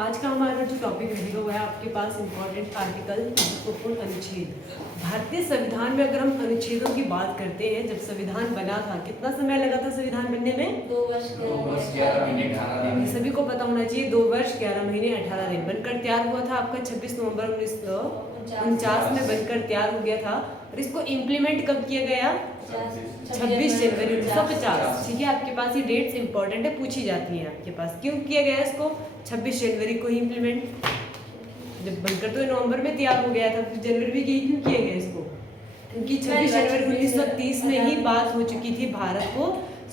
आज का हमारा जो टॉपिक रहेगा वो है आपके पास इम्पोर्टेंट आर्टिकल महत्वपूर्ण अनुच्छेद। भारतीय संविधान में अगर हम अनुच्छेदों की बात करते हैं, जब संविधान बना था कितना समय लगा था संविधान बनने में? 2 वर्ष 11 महीने 18 दिन। सभी को पता होना चाहिए 2 वर्ष 11 महीने 18 दिन बनकर तैयार हुआ था। आपका 26 नवंबर 1949 में बनकर तैयार हो गया था और इसको इम्प्लीमेंट कब किया गया? 26 जनवरी 1950। ठीक है, आपके पास ये डेट्स इंपॉर्टेंट है, पूछी जाती हैं आपके पास। क्यों किया गया इसको 26 जनवरी को ही इम्प्लीमेंट? जब बनकर तो नवंबर में तैयार हो गया था, फिर जनवरी में क्यों किया गया इसको? क्योंकि 26 जनवरी 1930 में ही बात हो चुकी थी भारत को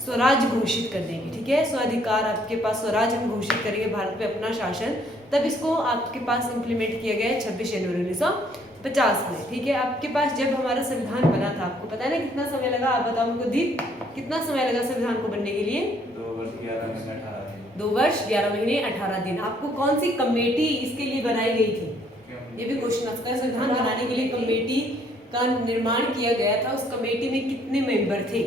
स्वराज घोषित करने की। ठीक है, स्वाधिकार आपके पास, स्वराज हम घोषित करेंगे भारत पे अपना शासन, तब इसको आपके पास इम्प्लीमेंट किया गया है 26 जनवरी 1950 में। ठीक है, आपके पास जब हमारा संविधान बना था, आपको पता है ना कितना समय लगा? आप बताओ हमको दीप, कितना समय लगा संविधान को बनने के लिए? 2 वर्ष 11 महीने 18 दिन। 2 वर्ष 11 महीने 18 दिन। आपको कौन सी कमेटी इसके लिए बनाई गई थी? ये भी क्वेश्चन आता है। संविधान बनाने के लिए कमेटी का निर्माण किया गया था, उस कमेटी में कितने मेंबर थे?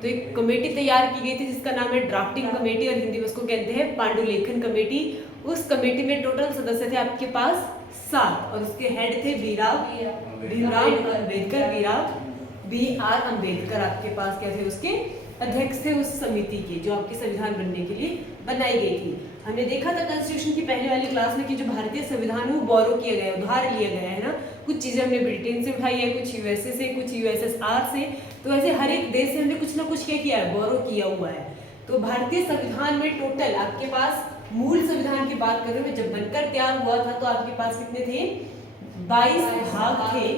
तो एक कमेटी तैयार की गई थी जिसका नाम है ड्राफ्टिंग कमेटी, और हिंदी में उसको कहते हैं पांडुलेखन कमेटी। उस कमेटी में टोटल सदस्य थे आपके पास 7 और उसके हेड थे भीमराव अम्बेडकर। BR अम्बेडकर आपके पास क्या थे? उसके अध्यक्ष थे उस समिति के, जो आपके संविधान बनने के लिए बनाई गई थी। हमने देखा था कॉन्स्टिट्यूशन की पहले वाली क्लास में कि जो भारतीय संविधान है वो बोरो किया गया है, उधार लिया गया है ना। कुछ चीजें हमने ब्रिटेन से उठाई है, कुछ यूएसए से, कुछ USSR से। तो ऐसे हर एक देश से हमने कुछ ना कुछ क्या किया है? बोरो किया हुआ है। तो भारतीय संविधान में टोटल आपके पास, मूल संविधान की बात कर रहे हैं, जब बनकर तैयार हुआ था तो आपके पास कितने थे? 22 भाग थे।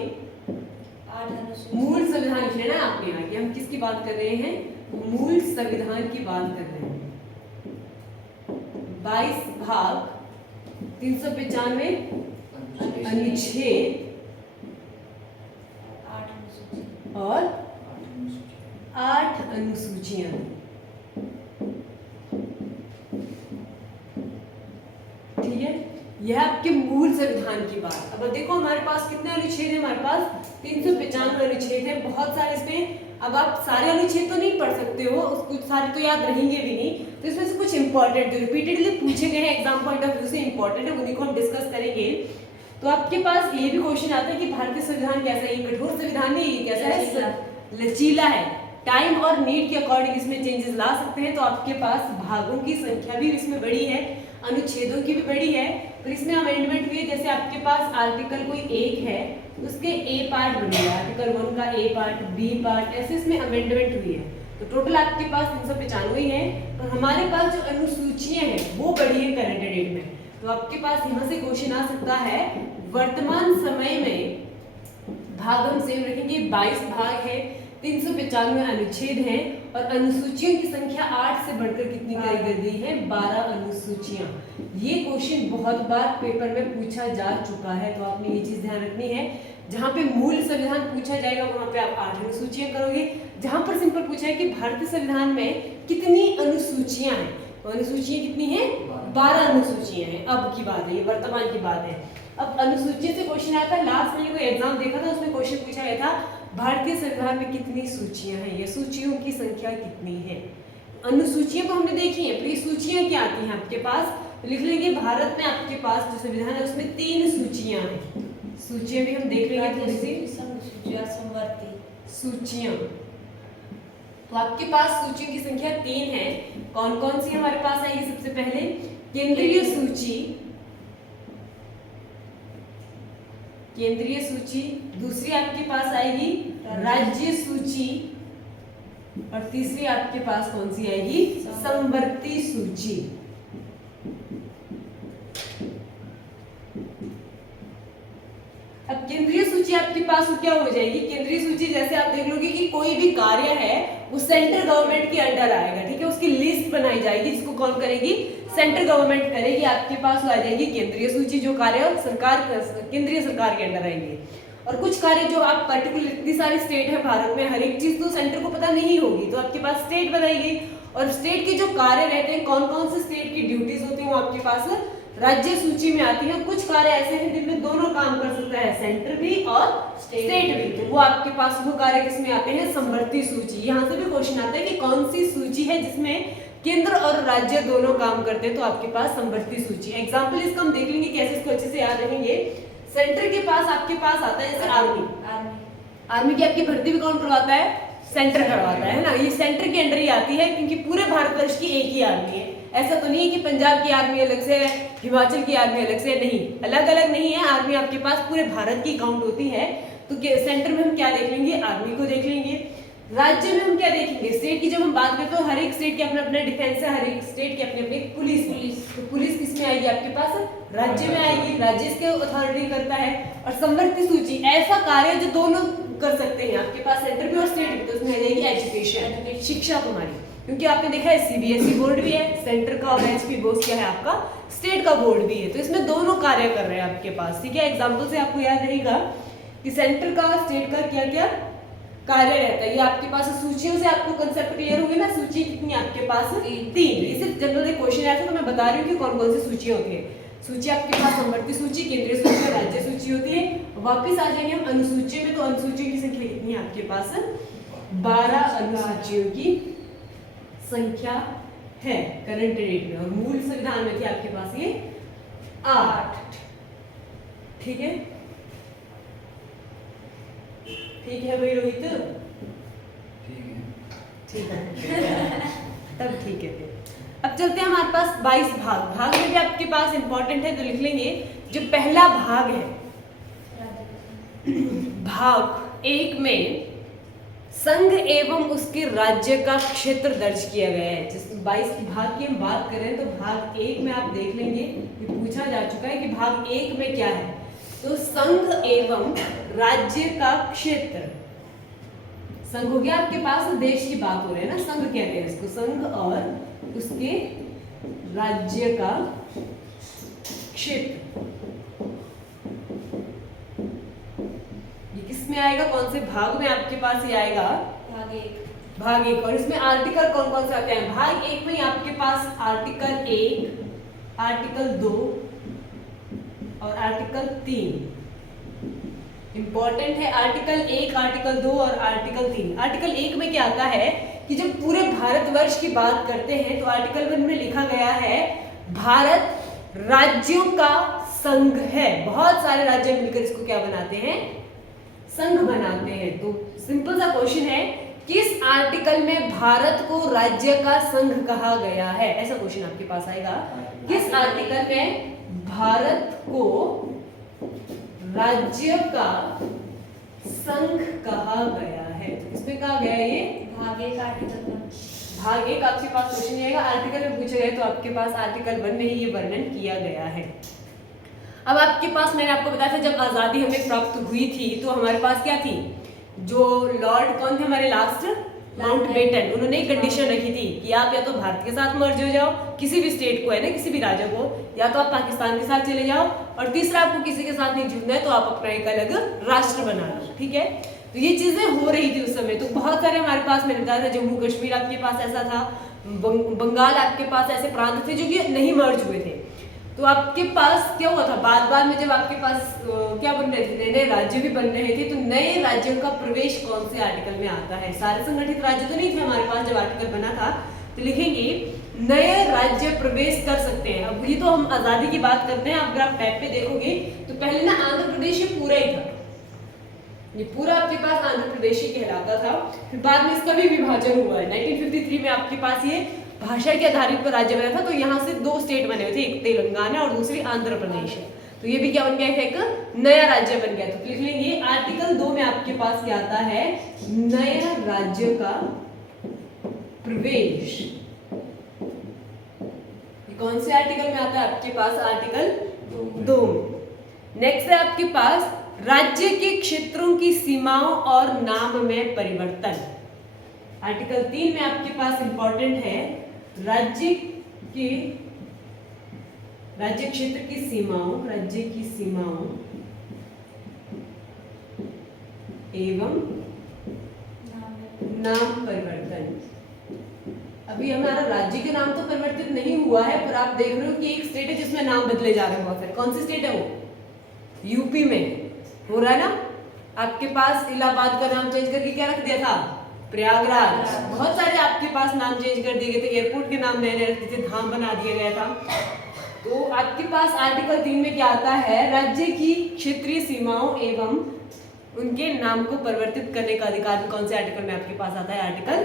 मूल संविधान लिख लेना आपने आगे। हम किसकी बात कर रहे हैं? मूल संविधान की बात कर रहे हैं। 22 भाग, 395 अनुच्छेद और 8 अनुसूचियां। ठीक है, यह आपके मूल संविधान की बात। अब देखो हमारे पास कितने अनुच्छेद हैं? हमारे पास 395 अनुच्छेद हैं, बहुत सारे इसमें। अब आप सारे अनुच्छेद तो नहीं पढ़ सकते हो, कुछ सारे तो याद रहेंगे भी नहीं, तो इसमें से कुछ इंपॉर्टेंट जो रिपीटेडली पूछे गए हैं एग्जाम पॉइंट ऑफ व्यू से इंपॉर्टेंट है, उन्हीं को हम डिस्कस करेंगे। तो आपके पास ये भी क्वेश्चन आता है कि भारतीय संविधान कैसा है? ये कठोर संविधान नहीं, ये कैसा है? लचीला है। टाइम और नीड के अकॉर्डिंग इसमें चेंजेस ला सकते हैं। तो आपके पास भागों की संख्या भी इसमें बड़ी है, अनुच्छेदों की भी बड़ी है। तो इसमें अमेंडमेंट हुई है, जैसे आपके पास आर्टिकल कोई एक है, उसके ए पार्ट बन गया, आर्टिकल 1 का ए पार्ट, बी पार्ट, ऐसे इसमें अमेंडमेंट हुई है। तो टोटल आपके पास 395 है। और हमारे पास जो अनुसूचियां हैं वो बड़ी है करंट डेट में। तो आपके पास यहाँ से क्वेश्चन आ सकता है, वर्तमान समय में भाग हम सेम रखेंगे, 22 भाग है, 395 अनुच्छेद हैं और अनुसूचियों की संख्या 8 से बढ़कर कितनी कर दी है? 12 अनुसूचियां। ये क्वेश्चन बहुत बार पेपर में पूछा जा चुका है, तो आपने ये चीज ध्यान रखनी है। जहां पे मूल संविधान पूछा जाएगा वहां पे आप 8 अनुसूचियां करोगे। जहां पर सिंपल पूछा है कि भारतीय संविधान में कितनी अनुसूचियां हैं, तो अनुसूचियां कितनी हैं? 12 अनुसूचियां हैं। अब की बात है, ये वर्तमान की बात है। अब अनुसूची से क्वेश्चन आया था, लास्ट में कोई एग्जाम देखा था, उसमें क्वेश्चन पूछा गया था भारतीय संविधान में कितनी सूचियां हैं, या सूचियों की संख्या कितनी है। अनुसूचियां तो हमने देखी है, फिर सूचियां क्या आती हैं आपके पास? तो लिख लेंगे भारत में आपके पास जो संविधान है उसमें 3 सूचियां हैं। सूचियां भी हम देख लेंगे थोड़ी सी। सूचियां, तो आपके पास सूचियों की संख्या 3 है। कौन कौन सी हमारे पास आएगी? सबसे पहले केंद्रीय सूची, केंद्रीय सूची। दूसरी आपके पास आएगी राज्य सूची, और तीसरी आपके पास कौन सी आएगी? समवर्ती सूची। अब केंद्रीय सूची आपके पास क्या हो जाएगी? केंद्रीय सूची जैसे आप देख लोगे कि कोई भी कार्य है वो सेंट्रल गवर्नमेंट के अंडर आएगा। ठीक है, उसकी लिस्ट बनाई जाएगी, जिसको कौन करेगी? सेंट्रल गवर्नमेंट करेगी। आपके पास आ जाएगी केंद्रीय सूची, जो कार्य सरकार, केंद्रीय सरकार के अंडर आएंगे। और कुछ कार्य जो आप पर्टिकुलर, इतनी सारी स्टेट है भारत में, हर एक चीज तो सेंटर को पता नहीं होगी, तो आपके पास स्टेट बनाई गई। और स्टेट के जो कार्य रहते हैं, कौन कौन से स्टेट की ड्यूटीज होती हैं, वो आपके पास राज्य सूची में आती है। कुछ कार्य ऐसे हैं जिनमें दोनों काम कर सकता है, सेंटर भी और स्टेट भी, तो वो आपके पास वो कार्य किसमें आते हैं? समवर्ती सूची। यहाँ से भी क्वेश्चन आता है कि कौन सी सूची है जिसमें केंद्र और राज्य दोनों काम करते हैं तो आपके पास समवर्ती सूची। एग्जाम्पल इसका हम देख लेंगे कैसे इसको अच्छे से याद रखेंगे। सेंटर के पास आपके पास आता है जैसे आर्मी की आपकी भर्ती भी कौन करवाता है? सेंटर करवाता है ना। ये सेंटर के अंडर ही आती है क्योंकि पूरे भारतवर्ष की एक ही आर्मी है। ऐसा तो नहीं है कि पंजाब की आर्मी अलग से है, हिमाचल की आर्मी अलग से, नहीं, अलग अलग नहीं है। आर्मी आपके पास पूरे भारत की काउंट होती है। तो सेंटर में हम क्या देख लेंगे? आर्मी को देख लेंगे। राज्य में हम क्या देखेंगे? स्टेट की जब हम बात करते हैं हर एक स्टेट के अपना अपना डिफेंस है, हर एक स्टेट की अपनी अपनी पुलिस। तो पुलिस किस में आएगी आपके पास? राज्य में आएगी। राज्य इसके अथॉरिटी करता है। और समवर्ती सूची ऐसा कार्य जो दोनों कर सकते हैं आपके पास, सेंटर भी और स्टेट भी। तो उसमें आ जाएगी एजुकेशन, शिक्षा तुम्हारी, क्योंकि आपने देखा है सीबीएसई बोर्ड भी है सेंटर का और एचपी बोर्ड क्या है आपका स्टेट का बोर्ड भी है। तो इसमें दोनों कार्य कर रहे हैं आपके पास, ठीक है। एग्जाम्पल से आपको याद रहेगा कि सेंटर का स्टेट का क्या क्या कार्य रहता है। ये आपके पास सूचियों से आपको कंसेप्ट क्लियर होगी ना। सूची कितनी आपके पास? 3। ये सिर्फ जनरल क्वेश्चन आया था तो मैं बता रही हूँ कि कौन कौन सी सूची होती है। सूची आपके पास समवर्ती सूची, केंद्रीय सूची और राज्य सूची होती है। वापिस आ जाएंगे हम अनुसूची में। तो अनुसूचियों की संख्या कितनी है आपके पास? 12 अनुसूचियों की संख्या है करंट डेट में। और मूल संविधान में थी आपके पास ये 8, ठीक है। ठीक है भाई रोहित, ठीक है तब ठीक है। फिर अब चलते हैं हमारे पास 22 भाग में भी आपके पास इंपॉर्टेंट है तो लिख लेंगे। जो पहला भाग है, भाग 1 में संघ एवं उसके राज्य का क्षेत्र दर्ज किया गया है। जिस 22 भाग की हम बात कर रहे हैं तो भाग 1 में आप देख लेंगे, ये पूछा जा चुका है कि भाग 1 में क्या है। तो संघ एवं राज्य का क्षेत्र, संघ हो गया आपके पास, देश की बात हो रही है ना, संघ कहते हैं इसको। संघ और उसके राज्य का क्षेत्र, ये किस में आएगा? कौन से भाग में आपके पास ये आएगा? भाग 1। और इसमें आर्टिकल कौन कौन से आते हैं? भाग 1 में आपके पास आर्टिकल 1, आर्टिकल 2 और आर्टिकल 3 इंपॉर्टेंट है। आर्टिकल 1, आर्टिकल 2 और आर्टिकल 3। आर्टिकल 1 में क्या आता है कि जब पूरे भारतवर्ष की बात करते हैं तो आर्टिकल 1 में लिखा गया है भारत राज्यों का संघ है। बहुत सारे राज्य मिलकर इसको क्या बनाते हैं? संघ बनाते हैं। तो सिंपल सा क्वेश्चन है, किस आर्टिकल में भारत को राज्य का संघ कहा गया है? ऐसा क्वेश्चन आपके पास आएगा। किस आर्टिकल में भारत को राज्य का संघ कहा गया है? तो किसमें कहा गया है? ये भाग 1 आर्टिकल 1। भाग 1 आपके पास क्वेश्चन आएगा, आर्टिकल में पूछा गया तो आपके पास आर्टिकल 1 में ही ये वर्णन किया गया है। अब आपके पास मैंने आपको बताया था जब आजादी हमें प्राप्त हुई थी तो हमारे पास क्या थी? जो लॉर्ड कौन थे हमारे लास्ट? माउंटबेटन। उन्होंने एक कंडीशन रखी थी कि आप या तो भारत के साथ मर्ज हो जाओ, किसी भी स्टेट को है ना, किसी भी राज्य को, या तो आप पाकिस्तान के साथ चले जाओ, और तीसरा आपको किसी के साथ नहीं जुड़ना है तो आप अपना एक अलग राष्ट्र बना लो, ठीक है। तो ये चीजें हो रही थी उस समय। तो बहुत सारे हमारे पास, मैंने बताया था जम्मू कश्मीर आपके पास ऐसा था, बंगाल आपके पास ऐसे प्रांत थे जो कि नहीं मर्ज हुए थे। तो आपके पास क्या हुआ था, बाद में जब आपके पास क्या बन रहे थे, नए राज्य भी बन रहे थे, तो नए राज्यों का प्रवेश कौन से आर्टिकल में आता है? सारे संगठित राज्य तो नहीं थे हमारे पास जब आर्टिकल बना था, तो लिखेंगे नए राज्य प्रवेश कर सकते हैं। अब ये तो हम आजादी की बात करते हैं। अगर आप मैप पे देखोगे तो पहले ना आंध्र प्रदेश ये पूरा ही था, ये पूरा आपके पास आंध्र प्रदेश ही कहलाता था। फिर बाद में इसका भी विभाजन हुआ है 1953 में। आपके पास ये भाषा के आधारित पर राज्य बना था, तो यहाँ से 2 स्टेट बने हुए थे, एक तेलंगाना और दूसरी आंध्र प्रदेश है। तो ये भी क्या बन गया है, एक नया राज्य बन गया। तो लिख लेंगे आर्टिकल 2 में आपके पास क्या आता है, नया राज्य का प्रवेश। कौन से आर्टिकल में आता है आपके पास, आर्टिकल 2। नेक्स्ट है आपके पास राज्य के क्षेत्रों की सीमाओं और नाम में परिवर्तन। आर्टिकल 3 में आपके पास इंपॉर्टेंट है राज्य क्षेत्र की सीमाओं, राज्य की सीमाओं एवं नाम परिवर्तन। अभी हमारा राज्य के नाम तो परिवर्तित नहीं हुआ है, पर आप देख रहे हो कि एक स्टेट है जिसमें नाम बदले जा रहे हैं बहुत सारे। कौन सी स्टेट है वो? यूपी में हो रहा है ना। आपके पास इलाहाबाद का नाम चेंज करके क्या रख दिया था, प्रयागराज। बहुत सारे आपके पास नाम चेंज कर दिए गए थे, एयरपोर्ट के नाम नए नए रख दिए थे, धाम बना दिया गया था। तो आपके पास आर्टिकल 3 में क्या आता है, राज्य की क्षेत्रीय सीमाओं एवं उनके नाम को परिवर्तित करने का अधिकार कौन से आर्टिकल में आपके पास आता है, आर्टिकल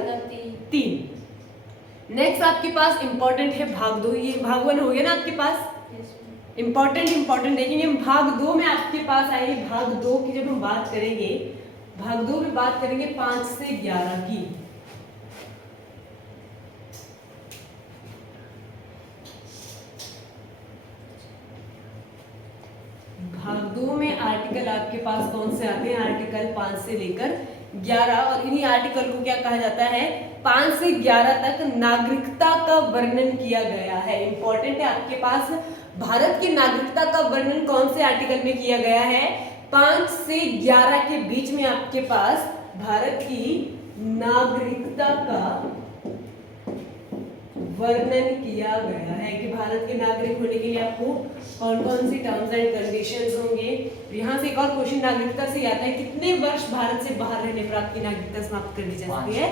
3। नेक्स्ट आपके पास इंपॉर्टेंट है भाग 2, ये भाग 1 हो गया ना आपके पास, इंपॉर्टेंट देखेंगे हम। भाग 2 में आपके पास आएगी, भाग 2 की जब हम बात करेंगे, भाग 2 में बात करेंगे 5 से 11 की। भाग 2 में आर्टिकल आपके पास कौन से आते हैं, आर्टिकल 5 से लेकर 11, और इन्हीं आर्टिकल को क्या कहा जाता है, 5 से 11 तक नागरिकता का वर्णन किया गया है। इंपॉर्टेंट है आपके पास, भारत की नागरिकता का वर्णन कौन से आर्टिकल में किया गया है, 5 से 11 के बीच में आपके पास भारत की नागरिकता का वर्णन किया गया है कि भारत के नागरिक होने के लिए आपको कौन कौन सी टर्म्स एंड कंडीशंस होंगे। यहाँ से एक और क्वेश्चन नागरिकता से आता है, कितने वर्ष भारत से बाहर रहने पर आपकी नागरिकता समाप्त कर दी जा सकती है,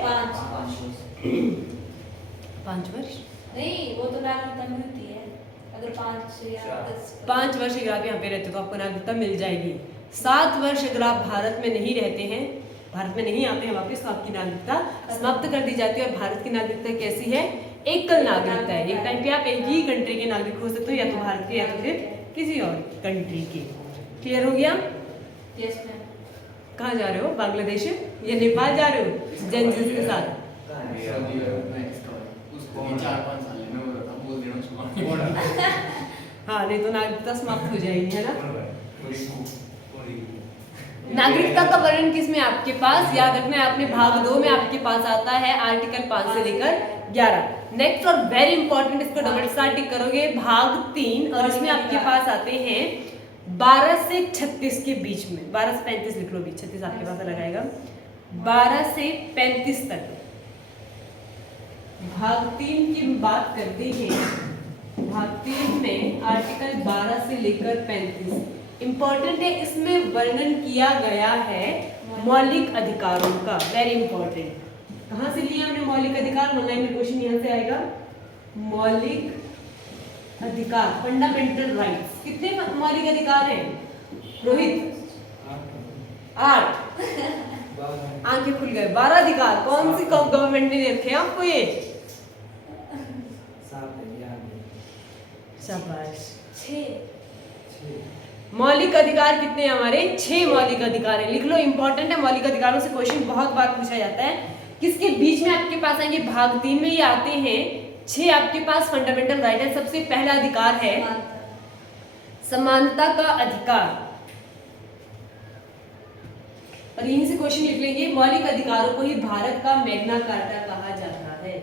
5 वर्ष नहीं, वो तो नागरिकता मिलती है अगर 5 या 10 5 वर्ष अगर आप यहाँ पे रहते हो तो आपको नागरिकता मिल जाएगी। 7 वर्ष अगर आप भारत में नहीं रहते हैं, भारत में नहीं आते हैं वापस, तो आपकी नागरिकता समाप्त कर दी जाती है। और भारत की नागरिकता कैसी है, एकल नागरिकता है। एक टाइम पे आप एक ही कंट्री के नागरिक हो सकते हो, या तो भारत के या तो फिर किसी और कंट्री के। क्लियर हो गया? Yes ma'am. कहाँ जा रहे हो, बांग्लादेश या नेपाल जा रहे हो जेनजीज के साथ? हाँ, नहीं तो नागरिकता समाप्त हो जाएगी, है ना। नागरिकता का वर्णन किस में आपके पास, याद रखना है आपने, भाग 2 में आपके पास आता है आर्टिकल 5 से लेकर 11। नेक्स्ट और वेरी इंपॉर्टेंट, इसको डबल स्टार टिक करोगे, भाग 3, और इसमें आपके पास आते हैं 12 से 36 के बीच में, 12 से 35 लिख लो भी, 36 आपके पास अलग आएगा, 12 से 35 तक। भाग 3 की बात करते हैं, भाग 3 में आर्टिकल 12 से लेकर 35 इंपॉर्टेंट है, इसमें वर्णन किया गया है मौलिक अधिकारों का। वेरी इंपॉर्टेंट, कहाँ से लिया हमने मौलिक अधिकार, ऑनलाइन में क्वेश्चन यहाँ से आएगा। मौलिक अधिकार, फंडामेंटल राइट्स, कितने मौलिक अधिकार हैं रोहित? 8। आंखें खुल गए, 12 अधिकार। कौन सी गवर्नमेंट ने रखे आपको ये? शाबाश। 6 मौलिक अधिकार कितने हैं हमारे? 6 मौलिक अधिकार हैं, लिख लो, इंपॉर्टेंट है। मौलिक अधिकारों से क्वेश्चन बहुत बार पूछा जाता है। किसके बीच में आपके पास आएंगे, भाग 3 में ये आते हैं 6 आपके पास फंडामेंटल राइट है। सबसे पहला अधिकार है समानता का अधिकार, और यहीं से क्वेश्चन लिख लेंगे, मौलिक अधिकारों को ही भारत का मैग्ना कार्टा कहा जाता है।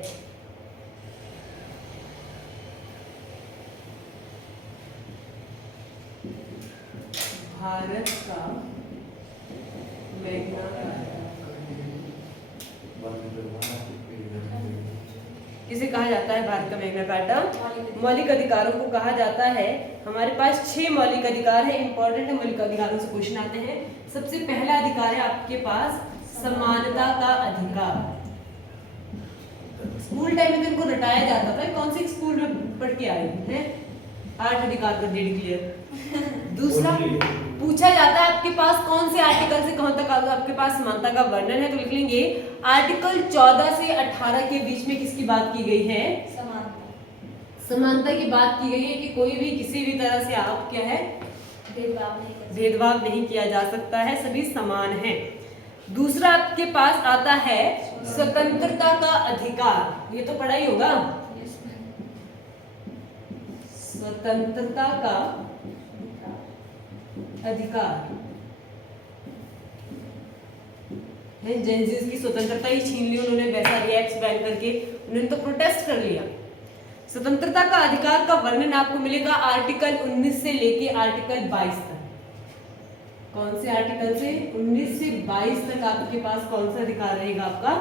भारत का मैग्ना कार्टा इसे कहा जाता है, भारत का मैग्ना कार्टा। मौलिक अधिकारों को कहा जाता है, हमारे पास 6 मौलिक अधिकार है। इंपॉर्टेंट है, मौलिक अधिकारों से क्वेश्चन आते हैं। सबसे पहला अधिकार है आपके पास समानता का अधिकार। स्कूल टाइम में तो इनको रटाया जाता था, कौन से स्कूल में पढ़ के आए हैं? 8 अधिकार कर दिए क्लियर। दूसरा पूछा जाता है आपके पास कौन से आर्टिकल से कौन तक आपके पास समानता का वर्णन है, तो लिख लेंगे आर्टिकल 14 से 18 के बीच में किसकी बात की गई है? समानता की बात की गई है कि कोई भी किसी भी तरह से आप क्या है, भेदभाव नहीं किया जा सकता है, सभी समान हैं। दूसरा आपके पास आता है स्वतंत्रता का अधिकार, ये तो पढ़ा ही होगा। स्वतंत्रता का अधिकार है, जेनजीज की स्वतंत्रता ही छीन ली उन्होंने, वैसा रिएक्ट्स बैन करके, उन्होंने तो प्रोटेस्ट कर लिया। स्वतंत्रता का अधिकार का वर्णन आपको मिलेगा आर्टिकल 19 से लेके आर्टिकल 22 तक। कौन से आर्टिकल से? 19 से 22 तक आपके पास कौन सा अधिकार रहेगा आपका?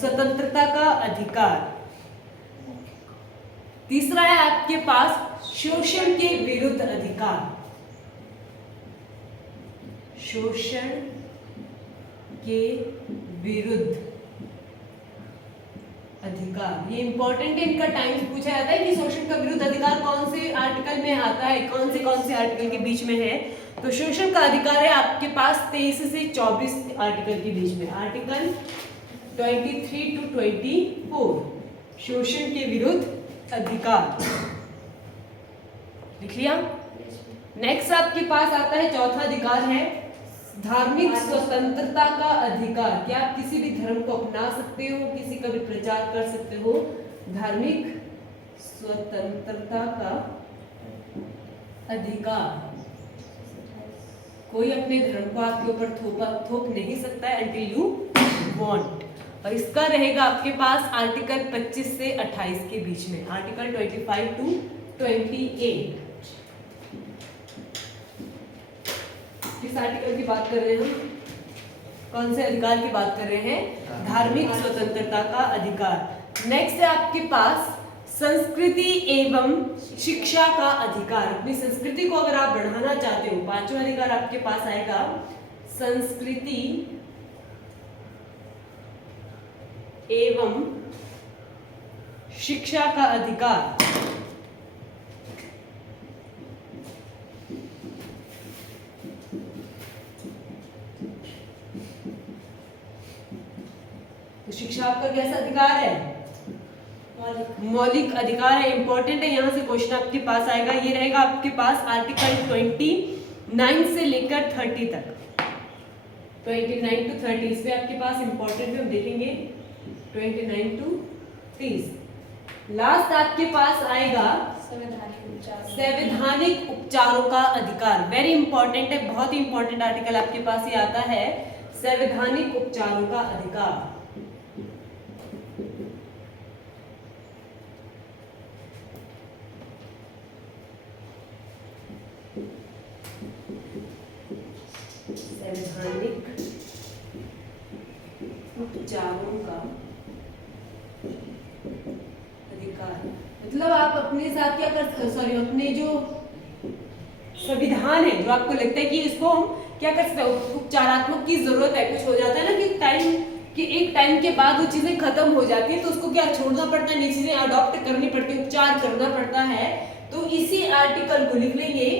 स्वतंत्रता का अधिकार। तीसरा है आपके पास शोषण के विरुद्ध अधिकार। शोषण के विरुद्ध अधिकार। ये इंपॉर्टेंट है, इनका टाइम पूछा जाता है कि शोषण का विरुद्ध अधिकार कौन से आर्टिकल में आता है, कौन से आर्टिकल के बीच में है। तो शोषण का अधिकार है आपके पास 23 से 24 आर्टिकल के बीच में, आर्टिकल 23 to 24 शोषण के विरुद्ध अधिकार। लिख लिया। नेक्स्ट आपके पास आता है चौथा अधिकार है धार्मिक स्वतंत्रता का अधिकार। क्या आप किसी भी धर्म को अपना सकते हो, किसी का भी प्रचार कर सकते हो। धार्मिक स्वतंत्रता का अधिकार, कोई अपने धर्म को आपके ऊपर थोप नहीं सकता है until you want। और इसका रहेगा आपके पास आर्टिकल 25 से 28 के बीच में, आर्टिकल 25 to 28। किस आर्टिकल की बात कर रहे हैं हम, कौन से अधिकार की बात कर रहे हैं, धार्मिक स्वतंत्रता का अधिकार। नेक्स्ट है आपके पास संस्कृति एवं शिक्षा का अधिकार। अपनी संस्कृति को अगर आप बढ़ाना चाहते हो, पांचवा अधिकार आपके पास आएगा संस्कृति एवं शिक्षा का अधिकार। तो शिक्षा आपका कैसा अधिकार है, मौलिक अधिकार है, इंपॉर्टेंट है। यहां से क्वेश्चन आपके पास आएगा, ये रहेगा आपके पास आर्टिकल 29 से लेकर 30 तक, 29 to 30 इस पे आपके पास इंपॉर्टेंट है, हम देखेंगे 29 to 30। लास्ट आपके पास आएगा संवैधानिक उपचारों का अधिकार। वेरी इंपॉर्टेंट है, बहुत ही इंपॉर्टेंट आर्टिकल आपके पास ये आता है, संवैधानिक उपचारों का अधिकार। संवैधानिक उपचारों का अधिकार मतलब आप अपने साथ क्या कर, अपने जो संविधान है, जो आपको लगता है कि इसको हम क्या कर सकते हैं, उपचारात्मक की जरूरत है, कुछ हो जाता है ना कि एक टाइम के बाद वो चीजें खत्म हो जाती है, तो उसको क्या छोड़ना पड़ता है, नई चीजें अडॉप्ट करनी पड़ती है, उपचार करना पड़ता है। तो इसी आर्टिकल को लिख लेंगे,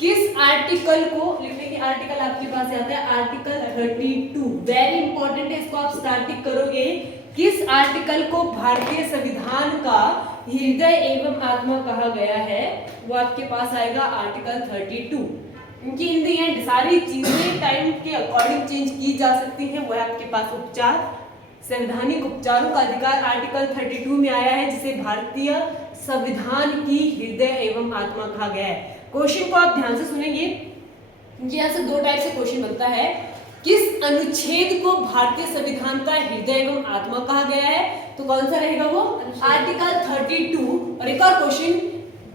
किस आर्टिकल को लिख लेंगे, आर्टिकल आपके पास आता है आर्टिकल 32। वेरी इंपॉर्टेंट है, इसको आप स्टार्टिंग करोगे। किस आर्टिकल को भारतीय संविधान का हृदय एवं आत्मा कहा गया है, वो आपके पास आएगा आर्टिकल 32। क्योंकि इन द एंड सारी चीजें टाइम के अकॉर्डिंग चेंज की जा सकती हैं, वो है आपके पास उपचार, संवैधानिक उपचारों का अधिकार आर्टिकल 32 में आया है, जिसे भारतीय संविधान की हृदय एवं आत्मा कहा गया है। क्वेश्चन को आप ध्यान से सुनेंगे, यहाँ से दो टाइप से क्वेश्चन बनता है। किस अनुच्छेद को भारतीय संविधान का हृदय एवं आत्मा कहा गया है, तो कौन सा रहेगा वो, आर्टिकल 32। और एक और क्वेश्चन,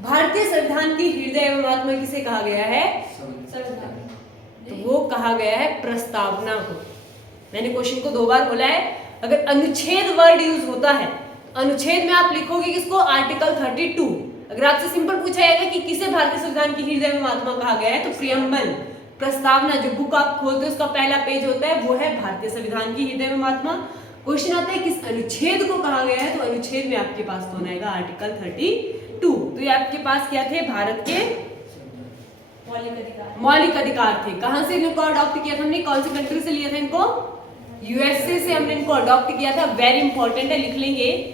भारतीय संविधान की हृदय एवं आत्मा किसे कहा गया है, तो वो कहा गया है प्रस्तावना को। मैंने क्वेश्चन को 2 बार बोला है, अगर अनुच्छेद वर्ड यूज होता है, अनुच्छेद में आप लिखोगे किसको, आर्टिकल 32। अगर आपसे सिंपल पूछा जाएगा कि किसे भारतीय संविधान की हृदय एवं आत्मा कहा गया है, तो प्रियम्बल, प्रस्तावना, जो बुक आप खोलते हो उसका पहला पेज होता है, वो है भारतीय संविधान की हृदय एवं आत्मा। क्वेश्चन आता है किस अनुच्छेद को कहा गया है, तो अनुच्छेद में आपके पास कौन आएगा, आर्टिकल 32। तो ये आपके पास क्या थे, भारत के मौलिक अधिकार थे। कहां से इनको अडॉप्ट किया था हमने, कौन सी कंट्री से लिया था इनको, यूएसए से हमने इनको अडॉप्ट किया था। वेरी इंपॉर्टेंट है, लिख लेंगे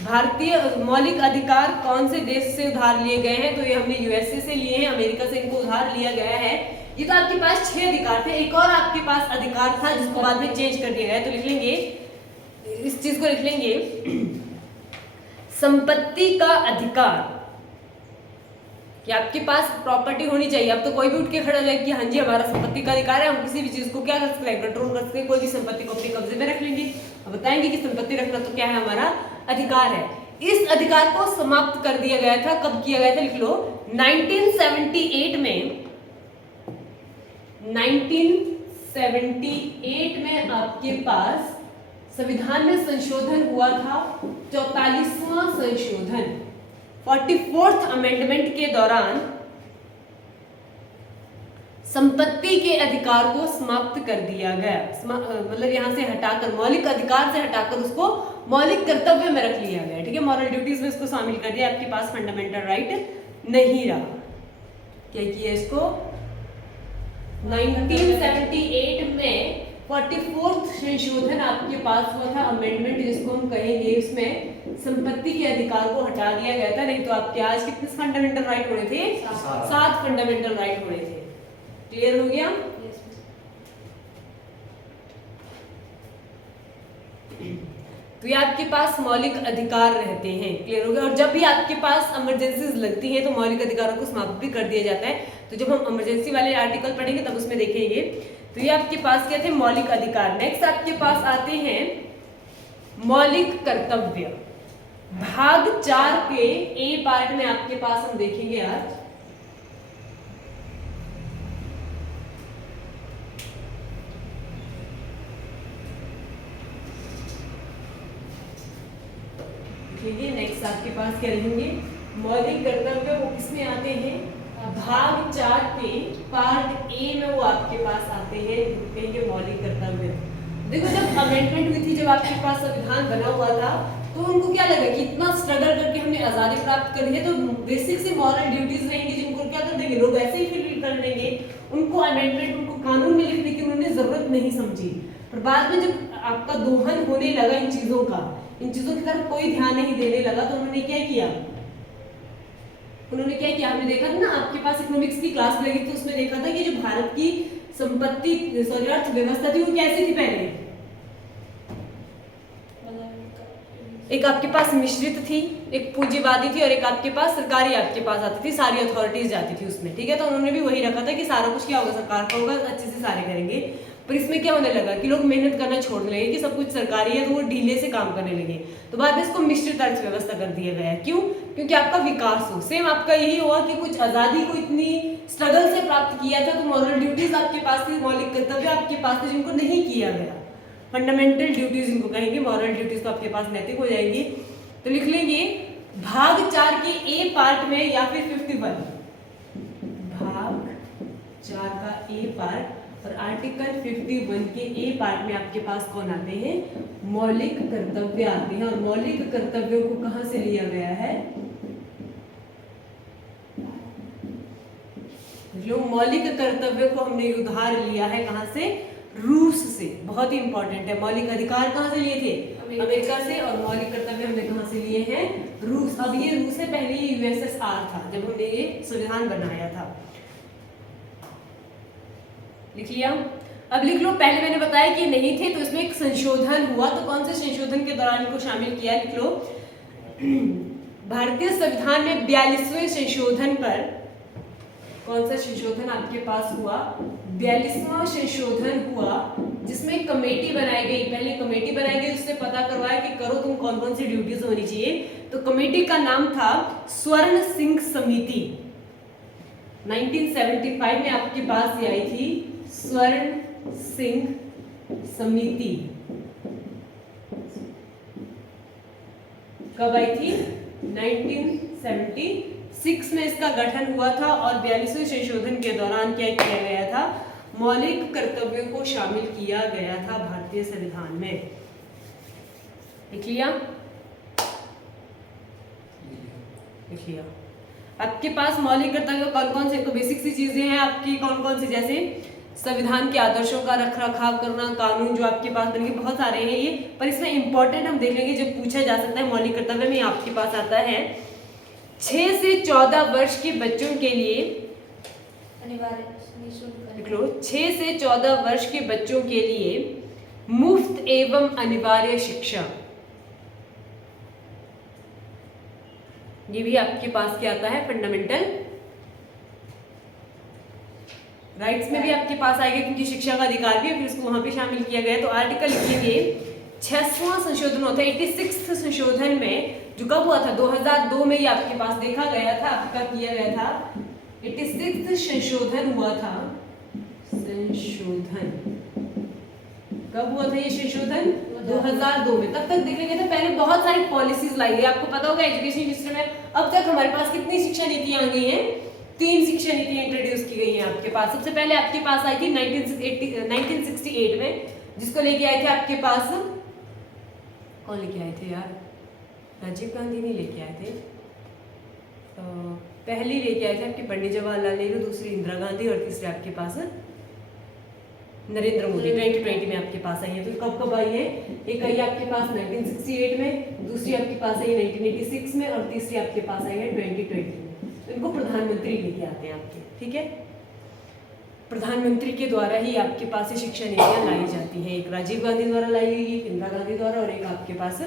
भारतीय मौलिक अधिकार कौन से देश से उधार लिए गए हैं, तो ये हमने यूएसए से लिए हैं, अमेरिका से इनको उधार लिया गया है। ये तो आपके पास 6 अधिकार थे, एक और आपके पास अधिकार था जिसको बाद में चेंज कर दिया गया, तो लिख लेंगे इस चीज को, लिख लेंगे संपत्ति का अधिकार, कि आपके पास प्रॉपर्टी होनी चाहिए। अब तो कोई भी उठ के खड़ा हो जाए कि हाँ जी हमारा संपत्ति का अधिकार है, हम किसी भी चीज को क्या कर सकते हैं, कंट्रोल कर सकते हैं, कोई भी संपत्ति को अपने कब्जे में रख लेंगे। अब बताएंगे कि संपत्ति रखना तो क्या है, हमारा अधिकार है। इस अधिकार को समाप्त कर दिया गया था, कब किया गया था, लिख लो 1978 में। 1978 में आपके पास संविधान में संशोधन हुआ था, 44वां संशोधन, 44th अमेंडमेंट के दौरान संपत्ति के अधिकार को समाप्त कर दिया गया। मतलब यहाँ से हटाकर, मौलिक अधिकार से हटाकर उसको मौलिक कर्तव्य में रख लिया गया। ठीक है, मॉरल ड्यूटीज में इसको शामिल कर दिया, आपके पास फंडामेंटल राइट नहीं रहा। क्या किया इसको 1978 में 44th संशोधन आपके पास हुआ था, अमेंडमेंट जिसको हम कहेंगे, उसमें संपत्ति के अधिकार को हटा दिया गया था। नहीं तो आपके आज कितने फंडामेंटल राइट होने थे? 7 फंडामेंटल राइट होने थे। क्लियर हो गया? तो ये आपके पास मौलिक अधिकार रहते हैं। क्लियर हो गया? और जब भी आपके पास इमरजेंसीज लगती है तो मौलिक अधिकारों को समाप्त भी कर दिया जाता है। तो जब हम इमरजेंसी वाले आर्टिकल पढ़ेंगे तब उसमें देखेंगे। तो ये आपके पास क्या थे? मौलिक अधिकार। नेक्स्ट आपके पास आते हैं मौलिक कर्तव्य। भाग 4 के ए पार्ट में आपके पास हम देखेंगे आज। ठीक है, नेक्स्ट आपके पास क्या रहेंगे? मौलिक कर्तव्य वो किसमें आते हैं? भाग 4 के पार्ट ए में वो आपके पास आते हैं, कहेंगे मौलिक कर्तव्य। देखो जब अमेंडमेंट हुई थी, जब आपके पास संविधान बना हुआ था, तो उनको क्या लगा कि इतना स्ट्रगल करके हमने आजादी प्राप्त करी है, तो बेसिक से मॉरल ड्यूटीज रहेंगी जिनको क्या कर देंगे लोग ऐसे ही फील कर लेंगे। उनको अमेंडमेंट, उनको कानून में लिखने की उन्होंने जरूरत नहीं समझी। पर बाद में जब आपका दोहन होने लगा इन चीजों का, इन चीजों की तरफ कोई ध्यान नहीं देने लगा, तो उन्होंने क्या किया? हमने देखा था ना, आपके पास इकोनॉमिक्स की क्लास लगी थी, उसमें देखा था कि जो भारत की संपत्ति अर्थव्यवस्था थी वो कैसी थी पहले? एक आपके पास मिश्रित थी, एक पूंजीवादी थी, और एक आपके पास सरकारी आपके पास आती थी, सारी अथॉरिटीज जाती थी उसमें। ठीक है, तो उन्होंने भी वही रखा था कि सारा कुछ क्या होगा, सरकार का होगा, अच्छे से सारे करेंगे। पर इसमें क्या होने लगा कि लोग मेहनत करना छोड़ने लगे कि सब कुछ सरकारी है, तो वो ढीले से काम करने लगे। तो बाद में इसको मिश्रित अर्थव्यवस्था कर दिया गया। क्यों? क्योंकि आपका विकास हो। सेम आपका यही हुआ कि कुछ आजादी को इतनी स्ट्रगल से प्राप्त किया था, तो मॉरल ड्यूटीज आपके पास थी, मौलिक कर्तव्य आपके पास थे, जिनको नहीं किया गया। फंडामेंटल ड्यूटीज इनको कहेंगे, मॉरल ड्यूटीज तो आपके पास नैतिक हो जाएंगी। तो लिख लेंगे भाग 4 के ए पार्ट में या फिर 51, भाग 4 का ए पार्ट और आर्टिकल 51 के ए पार्ट में आपके पास कौन आते हैं? मौलिक कर्तव्य आते हैं। और मौलिक कर्तव्यों को कहां से लिया गया है? जो मौलिक कर्तव्य को हमने उधार लिया है कहां से? रूस से। बहुत ही इंपॉर्टेंट है। मौलिक अधिकार कहां से लिए थे? अमेरिका से। और मौलिक कर्तव्य हमने कहां से लिए हैं? रूस। अब ये रूस से पहले ये यूएसएसआर था जब हमने ये संविधान बनाया था। लिख लिया? अब लिख लो, पहले मैंने बताया कि नहीं थे, तो इसमें एक संशोधन हुआ। तो कौन से संशोधन के दौरान इनको शामिल किया? लिख लो, भारतीय संविधान में 42वें संशोधन पर कौन सा संशोधन आपके पास हुआ? 42वां संशोधन हुआ, जिसमें कमेटी बनाई गई। पहले कमेटी बनाई गई, उससे पता करवाया कि करो तुम कौन कौन सी ड्यूटीज होनी चाहिए। तो कमेटी का नाम था स्वर्ण सिंह समिति। 1975 में आपके पास ये आई थी स्वर्ण सिंह समिति। कब आई थी? 1976 में इसका गठन हुआ था। और 42वें संशोधन के दौरान क्या किया गया था? मौलिक कर्तव्यों को शामिल किया गया था भारतीय संविधान में। लिख लिया? लिख लिया? आपके पास मौलिक कर्तव्य कौन कौन से? तो बेसिक सी चीजें हैं आपकी, कौन कौन सी? जैसे संविधान के आदर्शों का रख रखाव करना, कानून जो आपके पास बनेंगे, बहुत सारे हैं ये। पर इसमें इंपॉर्टेंट हम देख लेंगे, जो पूछा जा सकता है मौलिक कर्तव्य में आपके पास आता है 6 से 14 वर्ष के बच्चों के लिए अनिवार्य निःशुल्क। लिख लो, 6 से 14 वर्ष के बच्चों के लिए मुफ्त एवं अनिवार्य शिक्षा। ये भी आपके पास क्या आता है? फंडामेंटल राइट्स में भी आपके पास आएगा, क्योंकि शिक्षा का अधिकार भी है, फिर इसको वहां पे शामिल किया गया है। तो आर्टिकल लिखिएगे 6वां संशोधन होता है 86th संशोधन में, जो कब हुआ था? 2002 में ये आपके पास देखा गया था, आपका किया गया था। 86th संशोधन हुआ था। संशोधन कब हुआ था ये संशोधन? 2002 में। तब तक देख लेंगे तो पहले बहुत सारी पॉलिसीज लाई गई। आपको पता होगा एजुकेशन सिस्टम में अब तक हमारे पास कितनी शिक्षा नीतियां आ गई हैं? 3 शिक्षा नीतियां इंट्रोड्यूस की गई हैं आपके पास। सबसे पहले आपके पास आई थी 1968 में, जिसको लेके आए थे आपके पास, कौन लेके आए थे यार, राजीव गांधी नहीं लेके आए थे, पहली लेके आए थे आपके पंडित जवाहरलाल नेहरू, दूसरी इंदिरा गांधी और तीसरी आपके पास नरेंद्र मोदी 2020 में आपके पास आई है। तो कब कब आई है, एक आई आपके पास 1968 में, दूसरी आपके पास आई है 1986 में और तीसरी आपके पास आई है 2020 में। तो इनको प्रधानमंत्री लेके आते हैं आपके, ठीक है। प्रधानमंत्री के द्वारा ही आपके पास ये शिक्षा नीतियां लाई जाती हैं। एक राजीव गांधी द्वारा लाई गई, एक इंदिरा गांधी द्वारा और एक आपके पास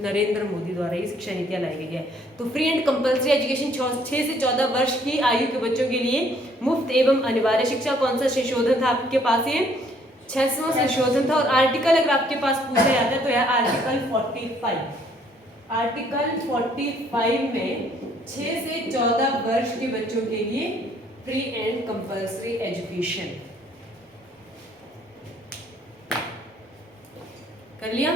नरेंद्र मोदी द्वारा ये शिक्षा नीतियां लाई गई है। तो फ्री एंड कंपल्सरी एजुकेशन 6 से 14 वर्ष की आयु के बच्चों के लिए मुफ्त एवं अनिवार्य शिक्षा, कौन सा संशोधन था आपके पास, ये 6वां संशोधन था। और आर्टिकल अगर आपके पास पूछा जाता है तो यह आर्टिकल 45, आर्टिकल 45 में 6 से 14 वर्ष के बच्चों के लिए फ्री एंड कंपल्सरी एजुकेशन कर लिया।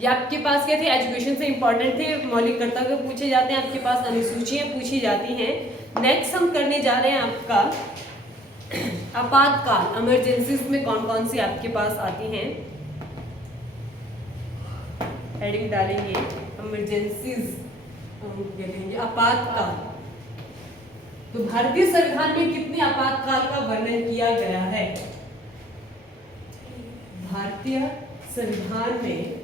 ये आपके पास क्या थे, एजुकेशन से इंपॉर्टेंट थे, मौलिक कर्तव्य पूछे जाते हैं आपके पास, अनुसूचियां पूछी जाती हैं। नेक्स्ट हम करने जा रहे हैं आपका आपातकाल, इमरजेंसीज में कौन कौन सी आपके पास आती हैं, हेडिंग डालेंगे इमरजेंसीज, हम कहेंगे आपातकाल। तो भारतीय संविधान में कितने आपातकाल का वर्णन किया गया है, भारतीय संविधान में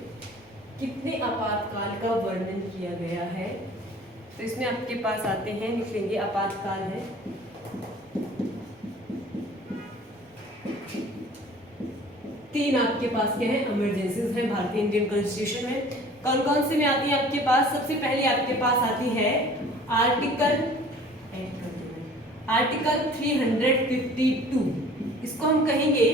कितने आपातकाल का वर्णन किया गया है। तो इसमें आपके पास आते हैं, लिख लेंगे आपातकाल है 3 आपके पास क्या है, इमरजेंसीज है भारतीय इंडियन कॉन्स्टिट्यूशन में। कौन कौन से में आती है आपके पास, सबसे पहले आपके पास आती है आर्टिकल 352, इसको हम कहेंगे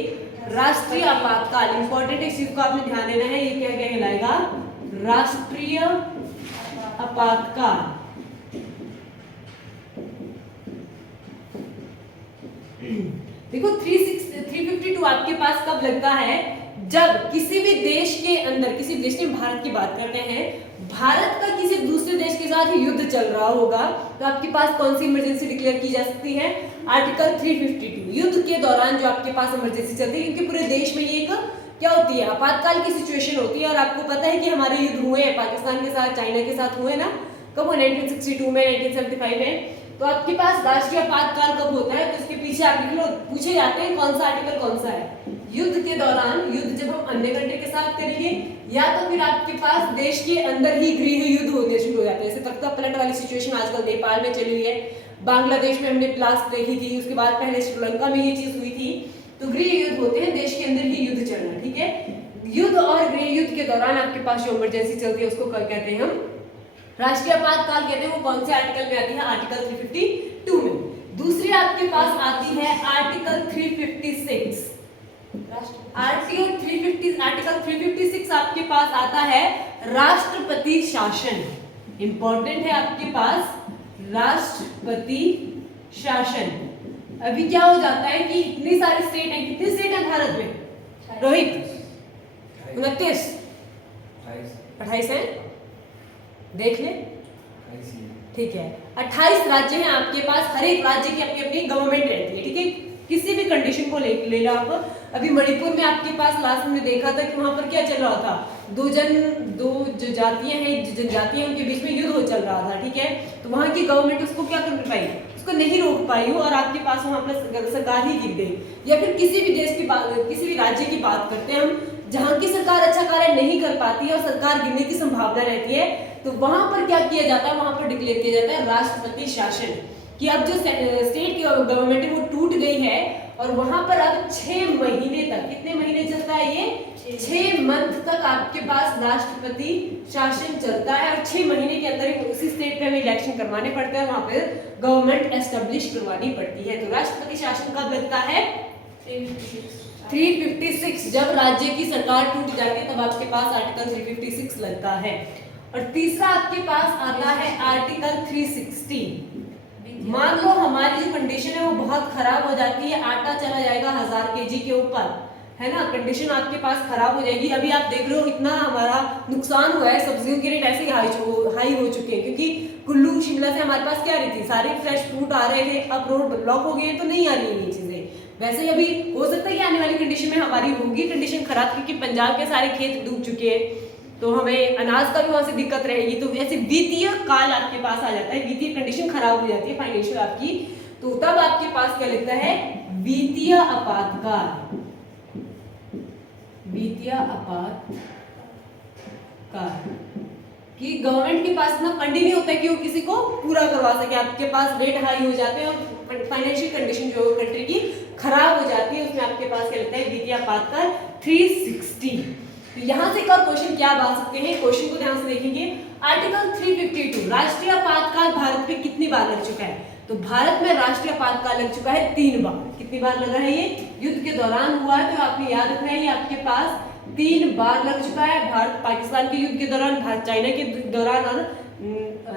राष्ट्रीय आपातकाल। इंपॉर्टेंट इस चीज को आपने ध्यान देना है, ये क्या कहलाएगा, राष्ट्रीय आपातकाल। देखो 352 आपके पास कब लगता है, जब किसी भी देश के अंदर, किसी देश में भारत की बात करते हैं, भारत का किसी दूसरे देश के साथ युद्ध चल रहा होगा, तो आपके पास कौन सी इमरजेंसी डिक्लेयर की जा सकती है, आर्टिकल 352। युद्ध के दौरान जो आपके पास इमरजेंसी चलती है, क्योंकि पूरे देश में ये एक क्या होती है, आपातकाल की सिचुएशन होती है। और आपको पता है कि हमारे युद्ध हुए हैं पाकिस्तान के साथ, चाइना के साथ हुए ना, कब हुए, 1962 में, 1975 में। तो आपके पास राष्ट्रीय आपातकाल कब होता है, तो इसके पीछे आप लिख लो, पूछे जाते हैं कौन सा आर्टिकल कौन सा है, युद्ध के दौरान, युद्ध जब हम अन्य कंट्री के साथ करेंगे, या तो फिर आपके पास देश के अंदर ही गृह युद्ध होने शुरू हो जाते हैं। जैसे तख्ता पलट वाली सिचुएशन आजकल नेपाल में चली हुई है, बांग्लादेश में हमने ब्लास्ट देखी थी, उसके बाद पहले श्रीलंका में ये चीज हुई थी। तो गृह युद्ध होते हैं, देश के अंदर ही युद्ध चलना, ठीक है। युद्ध और गृह युद्ध के दौरान आपके पास जो इमरजेंसी चलती है उसको क्या कहते हैं, हम राष्ट्रीय आपातकाल कहते हैं। वो कौन से आर्टिकल में आती है, आर्टिकल 352 में। दूसरी आपके पास आती है आर्टिकल 356, आर्टिकल 356 आपके पास आता है राष्ट्रपति शासन। इंपॉर्टेंट है आपके पास राष्ट्रपति शासन। अभी क्या हो जाता है कि इतनी सारे स्टेट हैं, कितने स्टेट हैं भारत में, रोहित, 29, 28 है, देख ले, ठीक है, 28 राज्य हैं आपके पास। हर एक राज्य की अपनी अपनी गवर्नमेंट रहती है, ठीक है, किसी भी कंडीशन को ले लो आप। अभी मणिपुर में आपके पास लास्ट में देखा था कि वहां पर क्या चल रहा था, दो जो जातियां हैं, जनजातियां, उनके बीच में युद्ध चल रहा था, ठीक है। तो वहां की गवर्नमेंट उसको क्या कर पाई, उसको नहीं रोक पाई हो, और आपके पास वहां पर सरकार ही गिर गई। या फिर किसी भी देश की बात, किसी भी राज्य की बात करते हैं हम, जहाँ की सरकार अच्छा कार्य नहीं कर पाती है और सरकार गिरने की संभावना रहती है, तो वहां पर क्या किया जाता है, वहां पर डिक्लेयर किया जाता है राष्ट्रपति शासन, कि अब जो स्टेट की गवर्नमेंट है वो टूट गई है, और वहां पर अब 6 महीने तक, कितने महीने चलता है ये, 6 मंथ तक आपके पास राष्ट्रपति शासन चलता है। और 6 महीने के अंदर उसी स्टेट पे हमें इलेक्शन करवाने पड़ते हैं, वहां पर गवर्नमेंट एस्टेब्लिश करवानी पड़ती है। तो राष्ट्रपति शासन कब लगता है, 356, जब राज्य की सरकार टूट जाती है तब आपके पास आर्टिकल 356 लगता है। और तीसरा आपके पास आता है आर्टिकल 360। मान लो हमारी जो कंडीशन है वो बहुत खराब हो जाती है, आटा चला जाएगा 1000 kg के ऊपर, है ना, कंडीशन आपके पास खराब हो जाएगी। अभी आप देख रहे हो इतना हमारा नुकसान हुआ है, सब्जियों के रेट ऐसे हाई हो चुके हैं, क्योंकि कुल्लू शिमला से हमारे पास क्या आ रही थी, सारे फ्रेश फ्रूट आ रहे थे, अब रोड ब्लॉक हो गई है तो नहीं आ रही है ये चीजें। वैसे ही अभी हो सकता है कि आने वाली कंडीशन में हमारी होगी कंडीशन खराब, क्योंकि पंजाब के सारे खेत डूब चुके हैं, तो हमें अनाज का भी वहां से दिक्कत रहेगी। तो ऐसे वित्तीय काल आपके पास आ जाता है, वित्तीय कंडीशन खराब हो जाती है फाइनेंशियल आपकी, तो तब आपके पास क्या लगता है, वित्तीय आपातकाल। वित्तीय आपातकाल कि गवर्नमेंट के पास इतना फंड ही नहीं होता है कि वो किसी को पूरा करवा सके, आपके पास रेट हाई हो जाते हैं और फाइनेंशियल कंडीशन जो कंट्री की खराब हो जाती है, उसमें आपके पास क्या लगता है, वित्तीय आपातकाल 360। तो यहाँ से एक और क्वेश्चन क्या आ सकते हैं, क्वेश्चन को ध्यान से देखेंगे। आर्टिकल 352 राष्ट्रीय आपातकाल भारत में कितनी बार लग चुका है, तो भारत में राष्ट्रीय आपातकाल लग चुका है 3 बार। कितनी बार लगा है ये, युद्ध के दौरान हुआ है, तो आपने याद रखना है ये आपके पास 3 बार लग चुका है। भारत पाकिस्तान के युद्ध के दौरान, भारत चाइना के दौरान, और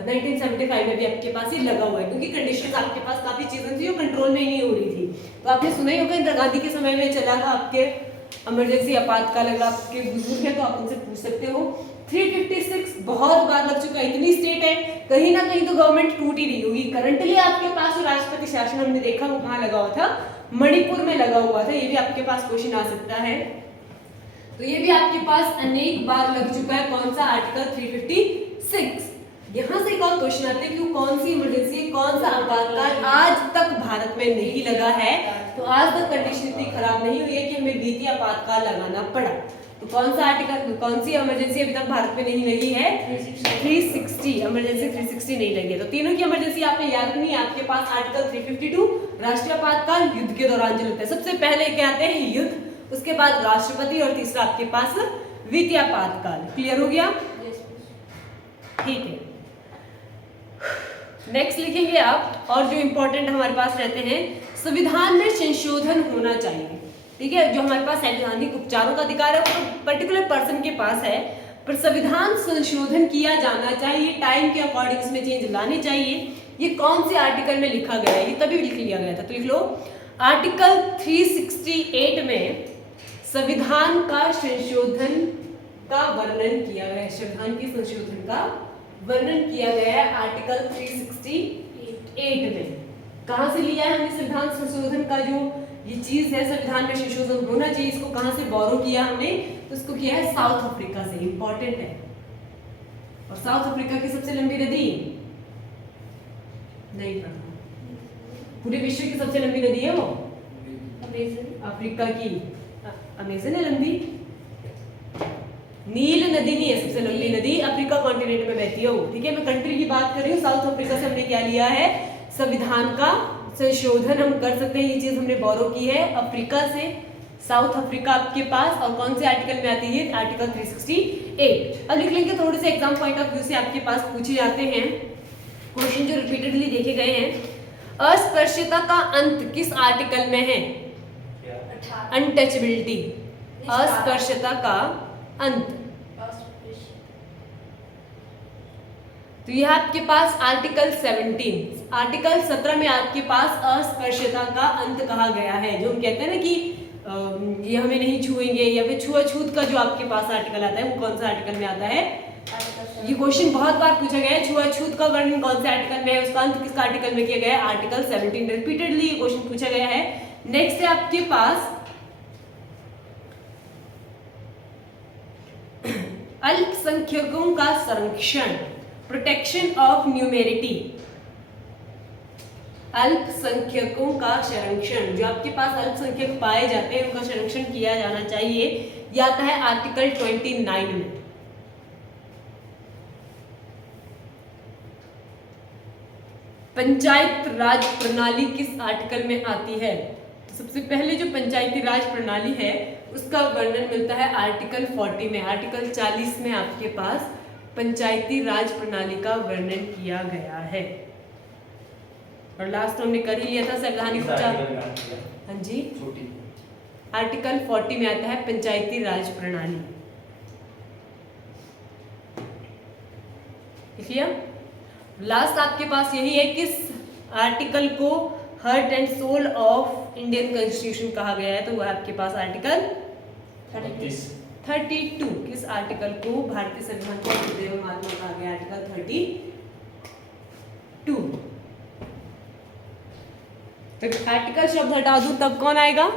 1975 में भी आपके पास ये लगा हुआ है, क्योंकि कंडीशंस आपके पास काफी चीजें थी जो कंट्रोल में ही नहीं हो रही थी। तो आपने सुना ही होगा इंदिरा गांधी के समय में चला था आपके इमरजेंसी आपातकाल, अगर आपके बुजुर्ग है तो आप उनसे पूछ सकते हो। 356 बहुत बार लग चुका है, इतनी स्टेट है, कहीं ना कहीं तो गवर्नमेंट टूट ही रही होगी। करंटली आपके पास जो राष्ट्रपति शासन हमने देखा वो कहाँ लगा हुआ था, मणिपुर में लगा हुआ था, ये भी आपके पास क्वेश्चन आ सकता है। तो ये भी आपके पास अनेक बार लग चुका है, कौन सा, आर्टिकल 356। यहाँ से एक और क्वेश्चन आता है कि कौन सी इमरजेंसी, कौन सा आपातकाल आज तक भारत में नहीं लगा है, तो आज तक कंडीशन इतनी खराब नहीं हुई है कि हमें वित्तीय आपातकाल लगाना पड़ा। तो कौन सा आर्टिकल, कौन सी इमरजेंसी अभी तक भारत में नहीं लगी है, 360 इमरजेंसी 360 नहीं लगी है। तो तीनों की इमरजेंसी आपने याद रखनी है। आपके पास आर्टिकल 352 राष्ट्रीय आपातकाल युद्ध के दौरान जो लगता है, सबसे पहले क्या आते हैं, युद्ध, उसके बाद राष्ट्रपति, और तीसरा आपके पास वित्तीय आपातकाल। क्लियर हो गया, ठीक है। नेक्स्ट लिखेंगे आप, और जो इंपॉर्टेंट हमारे पास रहते हैं, संविधान में संशोधन होना चाहिए, ठीक है। जो हमारे पास सैद्धांतिक उपचारों का अधिकार है वो पर्टिकुलर पर्सन के पास है, पर संविधान संशोधन किया जाना चाहिए, टाइम के अकॉर्डिंग इसमें चेंज लाने चाहिए। ये कौन से आर्टिकल में लिखा गया है, ये तभी लिख लिया गया था, तो लिख लो आर्टिकल 368 में संविधान का संशोधन का वर्णन किया गया है, संविधान के संशोधन का वर्णन किया गया है आर्टिकल 368 में। कहां से लिया है हमने संविधान संशोधन का, जो ये चीज है संविधान में संशोधन होना चाहिए, इसको कहां से बोरो किया हमने, तो इसको किया है साउथ अफ्रीका से, इंपॉर्टेंट है। और साउथ अफ्रीका की सबसे लंबी नदी नहीं पता, पूरे विश्व की सबसे लंबी नदी है वो अफ्रीका की अमेजन है लंबी, नील नदी नहीं है सबसे लंबी नदी, अफ्रीका कॉन्टिनेंट में बहती है वो, ठीक है। मैं कंट्री की बात कर रही हूँ, साउथ अफ्रीका से हमने क्या लिया है, संविधान का संशोधन हम कर सकते हैं, ये चीज हमने बोरो की है अफ्रीका से, साउथ अफ्रीका आपके पास, और कौन से आर्टिकल में आती है, आर्टिकल 368। अब लिख लेंगे, थोड़े से एग्जाम पॉइंट ऑफ व्यू से आपके पास पूछे जाते हैं क्वेश्चन जो रिपीटेडली देखे गए हैं। अस्पृश्यता का अंत किस आर्टिकल में है, अनटचेबिलिटी, अस्पृश्यता का अंत, तो यह आपके पास आर्टिकल 17, आर्टिकल 17 में आपके पास अस्पृश्यता का अंत कहा गया है। जो हम कहते हैं ना कि ये हमें नहीं छुएंगे, या फिर छुआछूत का जो आपके पास आर्टिकल आता है वो कौन सा आर्टिकल में आता है, ये क्वेश्चन बहुत बार पूछा गया है, छुआछूत का वर्णन कौन से आर्टिकल में है, उसका अंत किस आर्टिकल में किया गया है, आर्टिकल 17। रिपीटेडली ये क्वेश्चन पूछा गया है। नेक्स्ट है आपके पास अल्पसंख्यकों का संरक्षण, प्रोटेक्शन ऑफ न्यूमेरिटी, अल्पसंख्यकों का संरक्षण, जो आपके पास अल्पसंख्यक पाए जाते हैं उनका संरक्षण किया जाना चाहिए, यह आता है आर्टिकल 29 में। पंचायत राज प्रणाली किस आर्टिकल में आती है, तो सबसे पहले जो पंचायती राज प्रणाली है उसका वर्णन मिलता है आर्टिकल 40 में, आर्टिकल 40 में आपके पास पंचायती राज प्रणाली का वर्णन किया गया है। और लास्ट हमने कर ही लिया था संवैधानिक उपचार, हाँ जी, आर्टिकल 40 में आता है पंचायती राज प्रणाली, ठीक है। लास्ट आपके पास यही है, किस आर्टिकल को heart and soul of Indian constitution कहा गया है, तो वो आपके पास आर्टिकल 32 32 किस आर्टिकल को भारतीय संविधान के हृदय में महात्मा कहा गया? आर्टिकल 32। तो आर्टिकल शब्द हटा दूं तब कौन आएगा?